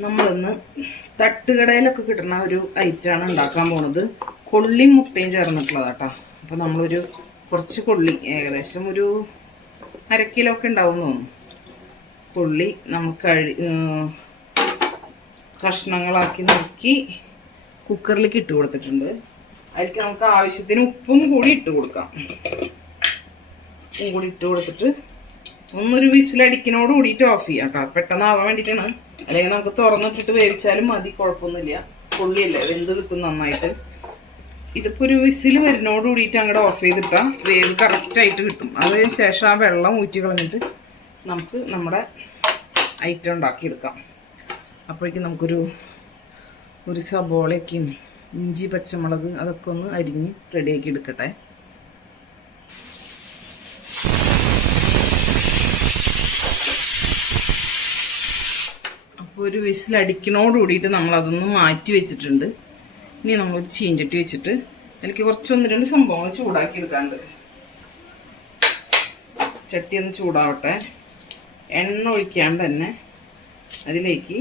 നമ്മളിന്ന് തട്ടുകടയിലൊക്കെ കിട്ടുന്ന ഒരു ഐറ്റമാണ് ഉണ്ടാക്കാൻ പോണത്. കൊള്ളിയും മുട്ടയും ചേർന്നിട്ടുള്ളതാട്ടോ. അപ്പോൾ നമ്മളൊരു കുറച്ച് കൊള്ളി ഏകദേശം ഒരു അര കിലോ ഒക്കെ ഉണ്ടാവും തോന്നുന്നു. കൊള്ളി നമുക്ക് കഷ്ണങ്ങളാക്കി നോക്കി കുക്കറിലേക്ക് ഇട്ട് കൊടുത്തിട്ടുണ്ട്. അതിലേക്ക് നമുക്ക് ആവശ്യത്തിന് ഉപ്പും കൂടി ഇട്ട് കൊടുക്കാം. ഉപ്പും കൂടി ഇട്ട് കൊടുത്തിട്ട് ഒന്നൊരു വിസിലടിക്കിനോട് കൂടിയിട്ട് ഓഫ് ചെയ്യാം കേട്ടോ പെട്ടെന്ന് ആവാൻ വേണ്ടിയിട്ടാണ് അല്ലെങ്കിൽ നമുക്ക് തുറന്നിട്ടിട്ട് വേവിച്ചാലും മതി കുഴപ്പമൊന്നുമില്ല. പുള്ളിയല്ലേ വെന്ത് കിട്ടും നന്നായിട്ട്. ഇതിപ്പോൾ ഒരു വിസിൽ വരുന്നോട് കൂടിയിട്ട് അങ്ങോട്ട് ഓഫ് ചെയ്തിട്ടാൽ വേവ് കറക്റ്റായിട്ട് കിട്ടും. അതിന് ശേഷം ആ വെള്ളം ഊറ്റി കളഞ്ഞിട്ട് നമുക്ക് നമ്മുടെ ഐറ്റം ഉണ്ടാക്കിയെടുക്കാം. അപ്പോഴേക്കും നമുക്കൊരു ഒരു സബോളയൊക്കെയും ഇഞ്ചി പച്ചമുളക് അതൊക്കെ ഒന്ന് അരിഞ്ഞ് റെഡിയാക്കി എടുക്കട്ടെ. അപ്പോൾ ഒരു വിസിൽ അടിക്കണോട് കൂടിയിട്ട് നമ്മൾ അതൊന്ന് മാറ്റി വെച്ചിട്ടുണ്ട്. ഇനി നമ്മളൊരു ചീഞ്ചട്ടി വെച്ചിട്ട് എനിക്ക് കുറച്ച് ഒന്ന് രണ്ട് സംഭവങ്ങൾ ചൂടാക്കി എടുക്കാണ്ട്. ചട്ടി ഒന്ന് ചൂടാവട്ടെ. എണ്ണ ഒഴിക്കാണ്ട് തന്നെ അതിലേക്ക്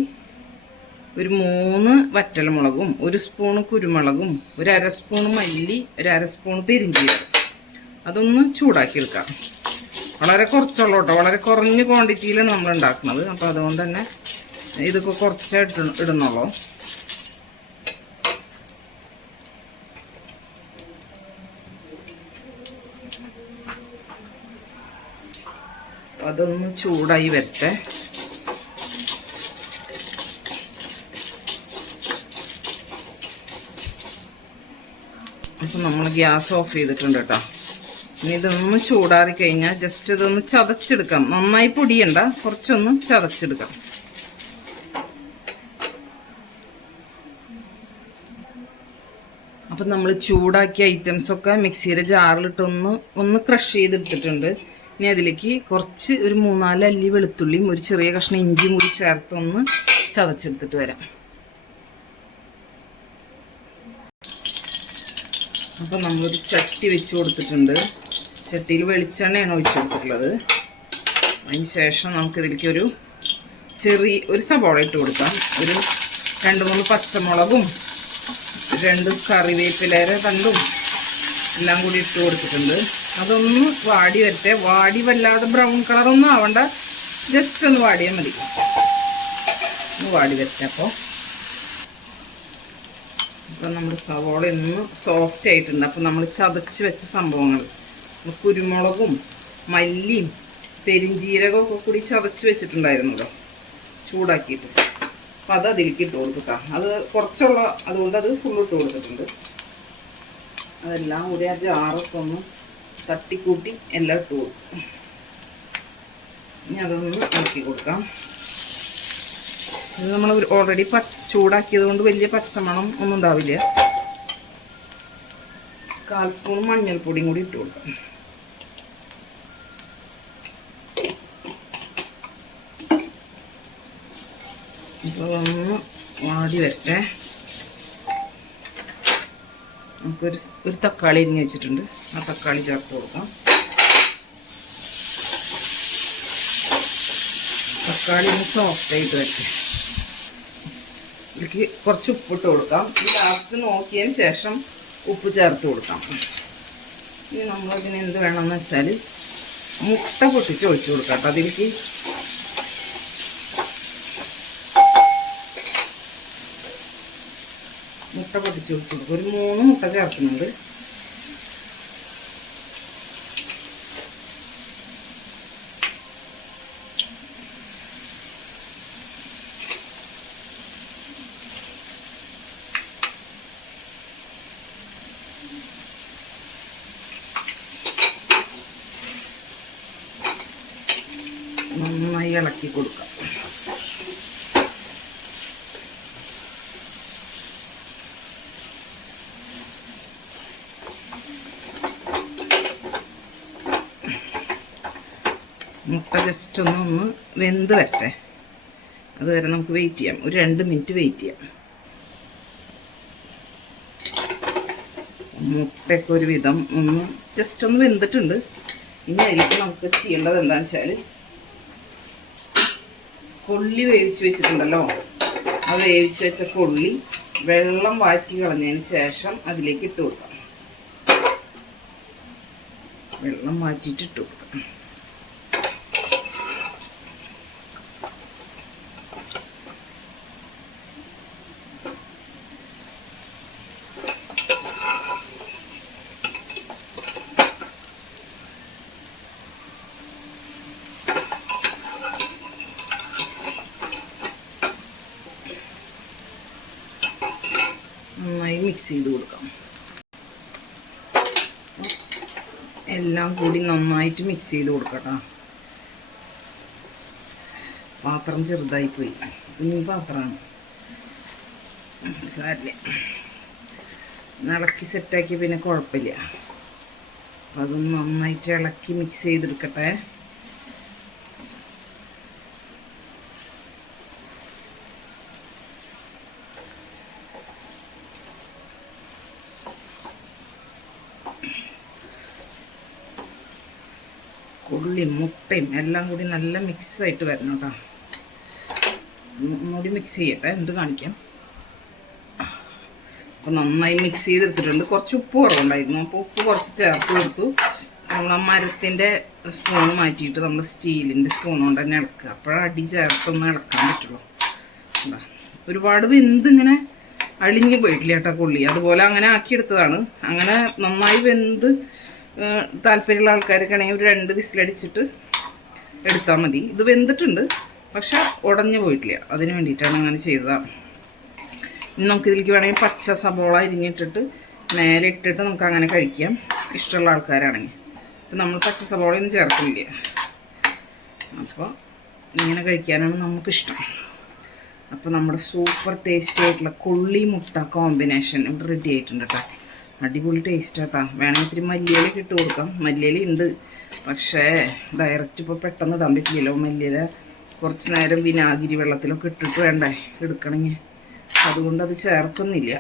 ഒരു മൂന്ന് വറ്റൽമുളകും ഒരു സ്പൂണ് കുരുമുളകും ഒരു അര സ്പൂണ് മല്ലി ഒരു അര സ്പൂൺ അതൊന്ന് ചൂടാക്കി എടുക്കാം. വളരെ കുറച്ചുള്ളൂ കേട്ടോ. വളരെ കുറഞ്ഞ ക്വാണ്ടിറ്റിയിലാണ് നമ്മൾ ഉണ്ടാക്കുന്നത്. അപ്പോൾ അതുകൊണ്ട് തന്നെ ഇതൊക്കെ കുറച്ചേ ഇടുന്നുള്ളൂ അതൊന്ന് ചൂടായി വരട്ടെ. അപ്പം നമ്മൾ ഗ്യാസ് ഓഫ് ചെയ്തിട്ടുണ്ട് കേട്ടോ. ഇനി ഇതൊന്ന് ചൂടാറി കഴിഞ്ഞാൽ ജസ്റ്റ് ഇതൊന്ന് ചതച്ചെടുക്കാം. നന്നായി പൊടിയണ്ട കുറച്ചൊന്ന് ചതച്ചെടുക്കാം. നമ്മൾ ചൂടാക്കിയ ഐറ്റംസൊക്കെ മിക്സിയുടെ ജാറിലിട്ടൊന്ന് ഒന്ന് ക്രഷ് ചെയ്തെടുത്തിട്ടുണ്ട്. ഇനി അതിലേക്ക് കുറച്ച് ഒരു മൂന്നാൽ അല്ലി വെളുത്തുള്ളിയും ഒരു ചെറിയ കഷ്ണം ഇഞ്ചിയും കൂടി ചേർത്തൊന്ന് ചതച്ചെടുത്തിട്ട് വരാം. അപ്പം നമ്മളൊരു ചട്ടി വെച്ച് കൊടുത്തിട്ടുണ്ട്. ചട്ടിയിൽ വെളിച്ചെണ്ണയാണ് ഒഴിച്ചു കൊടുത്തിട്ടുള്ളത്. അതിന് ശേഷം നമുക്കിതിലേക്ക് ഒരു ചെറിയ ഒരു സവാള ഇട്ട് കൊടുക്കാം. ഒരു രണ്ട് മൂന്ന് പച്ചമുളകും രണ്ട് കറിവേപ്പിലേരെ തണ്ടും എല്ലാം കൂടി ഇട്ട് കൊടുത്തിട്ടുണ്ട്. അതൊന്ന് വാടി വരട്ടെ. വാടി വല്ലാതെ ബ്രൗൺ കളറൊന്നും ആവണ്ട. ജസ്റ്റ് ഒന്ന് വാടിയാൽ മതി. ഒന്ന് വാടി വരട്ടെ അപ്പോൾ അപ്പം നമ്മുടെ സവോള ഇന്ന് സോഫ്റ്റ് ആയിട്ടുണ്ട്. അപ്പം നമ്മൾ ചതച്ച് വെച്ച സംഭവങ്ങൾ. കുരുമുളകും മല്ലിയും പെരിഞ്ചീരകവും ഒക്കെ കൂടി ചതച്ച് വെച്ചിട്ടുണ്ടായിരുന്നല്ലോ ചൂടാക്കിയിട്ട്. അപ്പം അത് അതിലേക്ക് ഇട്ട് കൊടുക്കാം അത് കുറച്ചുള്ള അതുകൊണ്ട് അത് ഫുൾ ഇട്ട് കൊടുത്തിട്ടുണ്ട്. അതെല്ലാം കൂടി ആ ജാറൊക്കെ ഒന്ന് തട്ടിക്കൂട്ടി എല്ലാം ഇട്ട് കൊടുക്കും. ഇനി അതൊന്ന് ഇളക്കി കൊടുക്കാം. ഇത് നമ്മൾ ഓൾറെഡി പ ചൂടാക്കിയത് കൊണ്ട് വലിയ പച്ചമണം ഒന്നും ഉണ്ടാവില്ല. കാൽ സ്പൂൺ മഞ്ഞൾപ്പൊടിയും കൂടി ഇട്ട് കൊടുക്കാം. ഇപ്പോൾ ഒന്ന് വാടി വരട്ടെ. നമുക്കൊരു ഒരു തക്കാളി ഇരിഞ്ഞ് വെച്ചിട്ടുണ്ട്. ആ തക്കാളി ചേർത്ത് കൊടുക്കാം. തക്കാളി ഒന്ന് സോഫ്റ്റ് ആയിട്ട് വരട്ടെ. ഇതിലേക്ക് കുറച്ച് ഉപ്പിട്ട് കൊടുക്കാം. ലാസ്റ്റ് നോക്കിയതിന് ശേഷം ഉപ്പ് ചേർത്ത് കൊടുക്കാം. ഇനി നമ്മളിതിന് എന്ത് വേണമെന്ന് വെച്ചാൽ മുട്ട പൊട്ടിച്ച് ഒഴിച്ച് കൊടുക്കാം കേട്ടോ. അതിലേക്ക് മുട്ട പൊട്ടിച്ച് ഒഴിച്ച് കൊടുക്കും ഒരു മൂന്ന് മുട്ട ചേർക്കുന്നുണ്ട്. നന്നായി ഇളക്കി കൊടുക്കാം. മുട്ട ജസ്റ്റ് ഒന്ന് ഒന്ന് വെന്ത് വരട്ടെ. അതുവരെ നമുക്ക് വെയിറ്റ് ചെയ്യാം. ഒരു രണ്ട് മിനിറ്റ് വെയിറ്റ് ചെയ്യാം. മുട്ടയൊക്കെ ഒരു വിധം ഒന്ന് ജസ്റ്റ് ഒന്ന് വെന്തിട്ടുണ്ട്. ഇനി അതിലേക്ക് നമുക്ക് ചെയ്യേണ്ടത് എന്താണെന്ന് വെച്ചാൽ കൊള്ളി വേവിച്ച് വെച്ചിട്ടുണ്ടല്ലോ. ആ വേവിച്ച് വെച്ച കൊള്ളി വെള്ളം വാറ്റി കളഞ്ഞതിന് ശേഷം അതിലേക്ക് ഇട്ട് കൊടുക്കാം. വെള്ളം മാറ്റിയിട്ട് ഇട്ട് കൊടുക്കാം നന്നായി മിക്സ് ചെയ്ത് കൊടുക്കാം. എല്ലാം കൂടി നന്നായിട്ട് മിക്സ് ചെയ്ത് കൊടുക്കട്ടോ. പാത്രം ചെറുതായി പോയി. കുഞ്ഞു പാത്രമാണ് സാരില്ല. ഇളക്കി സെറ്റാക്കി പിന്നെ കുഴപ്പമില്ല. അപ്പം അതൊന്ന് നന്നായിട്ട് ഇളക്കി മിക്സ് ചെയ്തെടുക്കട്ടെ. ഉള്ളിയും മുട്ടയും എല്ലാം കൂടി നല്ല മിക്സ് ആയിട്ട് വരണം കേട്ടോ ഒന്നുകൂടി മിക്സ് ചെയ്യട്ടെ എന്ത് കാണിക്കാം. അപ്പോൾ നന്നായി മിക്സ് ചെയ്തെടുത്തിട്ടുണ്ട്. കുറച്ച് ഉപ്പ് കുറവുണ്ടായിരുന്നു. അപ്പോൾ ഉപ്പ് കുറച്ച് ചേർത്ത് കൊടുത്തു. നമ്മൾ ആ മരത്തിന്റെ സ്പൂൺ മാറ്റിയിട്ട് നമ്മൾ സ്റ്റീലിന്റെ സ്പൂൺ കൊണ്ട് തന്നെ ഇളക്കുക. അപ്പോഴാണ് അടി ചേർത്തൊന്നും ഇളക്കാൻ പറ്റുള്ളൂ. ഒരുപാട് വെന്ത് ഇങ്ങനെ അളിഞ്ഞു പോയിട്ടില്ല കേട്ടോ കൊള്ളി അതുപോലെ അങ്ങനെ ആക്കിയെടുത്തതാണ്. അങ്ങനെ നന്നായി വെന്ത് താല്പര്യമുള്ള ആൾക്കാർക്കാണെങ്കിൽ ഒരു രണ്ട് വിസിലടിച്ചിട്ട് എടുത്താൽ മതി. ഇത് വെന്തിട്ടുണ്ട് പക്ഷെ ഉടഞ്ഞു പോയിട്ടില്ല. അതിന് വേണ്ടിയിട്ടാണ് അങ്ങനെ ചെയ്തതാണ് ഇനി നമുക്ക് ഇതിലേക്ക് വേണമെങ്കിൽ പച്ച സബോള അരിഞ്ഞിട്ടിട്ട് മേലെ ഇട്ടിട്ട് നമുക്ക് അങ്ങനെ കഴിക്കാം. ഇഷ്ടമുള്ള ആൾക്കാരാണെങ്കിൽ. ഇപ്പം നമ്മൾ പച്ച സബോളയൊന്നും ചേർക്കില്ല. അപ്പോൾ ഇങ്ങനെ കഴിക്കാനാണ് നമുക്കിഷ്ടം. അപ്പോൾ നമ്മുടെ സൂപ്പർ ടേസ്റ്റി ആയിട്ടുള്ള കൊള്ളി മുട്ട കോമ്പിനേഷൻ ഇവിടെ റെഡി ആയിട്ടുണ്ട് കേട്ടോ. അടിപൊളി ടേസ്റ്റ് കേട്ടോ വേണമെങ്കിൽ ഇത്തിരി മല്ലിയില ഇട്ട് കൊടുക്കാം. മല്ലിയില ഉണ്ട് പക്ഷേ ഡയറക്റ്റ് ഇപ്പോൾ പെട്ടെന്ന് ഇടാൻ പറ്റില്ലല്ലോ. മല്ലിയില കുറച്ച് നേരം വിനാഗിരി വെള്ളത്തിലൊക്കെ ഇട്ടിട്ട് വേണ്ടേ? എടുക്കണമെങ്കിൽ അതുകൊണ്ട് അത് ചേർക്കുന്നില്ല.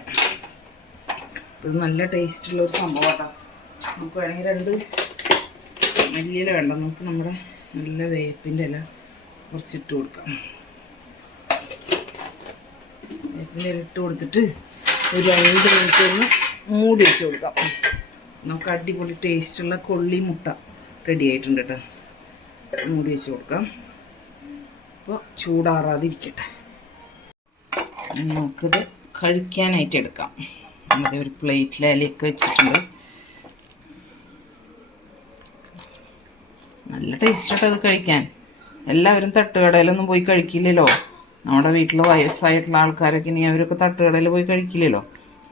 ഇത് നല്ല ടേസ്റ്റുള്ള ഒരു സംഭവം കേട്ടോ നമുക്ക് വേണമെങ്കിൽ രണ്ട് മല്ലിയില വേണ്ട. നമുക്ക് നമ്മുടെ നല്ല വേപ്പിന്റെ ഇല കുറച്ചിട്ട് കൊടുക്കാം. വേപ്പിന്റെ ഇല ഇട്ട് കൊടുത്തിട്ട് ഒരു രണ്ട് മിനിറ്റ് ഒന്ന് മൂടി വെച്ച് കൊടുക്കാം. നമുക്ക് അടിപൊളി ടേസ്റ്റുള്ള കൊള്ളി മുട്ട റെഡി ആയിട്ടുണ്ട് കേട്ടോ. മൂടി വെച്ച് കൊടുക്കാം. അപ്പോൾ ചൂടാറാതിരിക്കട്ടെ. നമുക്കിത് കഴിക്കാനായിട്ട് എടുക്കാം. നമുക്ക് ഒരു പ്ലേറ്റിൽ ഇലയൊക്കെ വെച്ചിട്ടുണ്ട്. നല്ല ടേസ്റ്റ് ആയിട്ട് അത് കഴിക്കാൻ. എല്ലാവരും തട്ടുകടയിലൊന്നും പോയി കഴിക്കില്ലല്ലോ. നമ്മുടെ വീട്ടിൽ വയസ്സായിട്ടുള്ള ആൾക്കാരൊക്കെ ഇനി അവരൊക്കെ തട്ടുകടയിൽ പോയി കഴിക്കില്ലല്ലോ.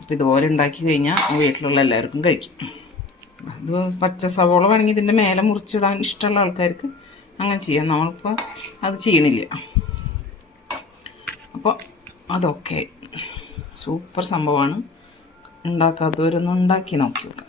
അപ്പോൾ ഇതുപോലെ ഉണ്ടാക്കി കഴിഞ്ഞാൽ വീട്ടിലുള്ള എല്ലാവർക്കും കഴിക്കും. അത് പച്ച സവോള വേണമെങ്കിൽ ഇതിന്റെ മേലെ മുറിച്ചിടാൻ ഇഷ്ടമുള്ള ആൾക്കാർക്ക് അങ്ങനെ ചെയ്യാം. നമ്മളിപ്പോൾ അത് ചെയ്യണില്ല. അപ്പോൾ അതൊക്കെ. സൂപ്പർ സംഭവമാണ്. ഉണ്ടാക്കാത്തവരൊന്നും ഉണ്ടാക്കി നോക്കി നോക്കാം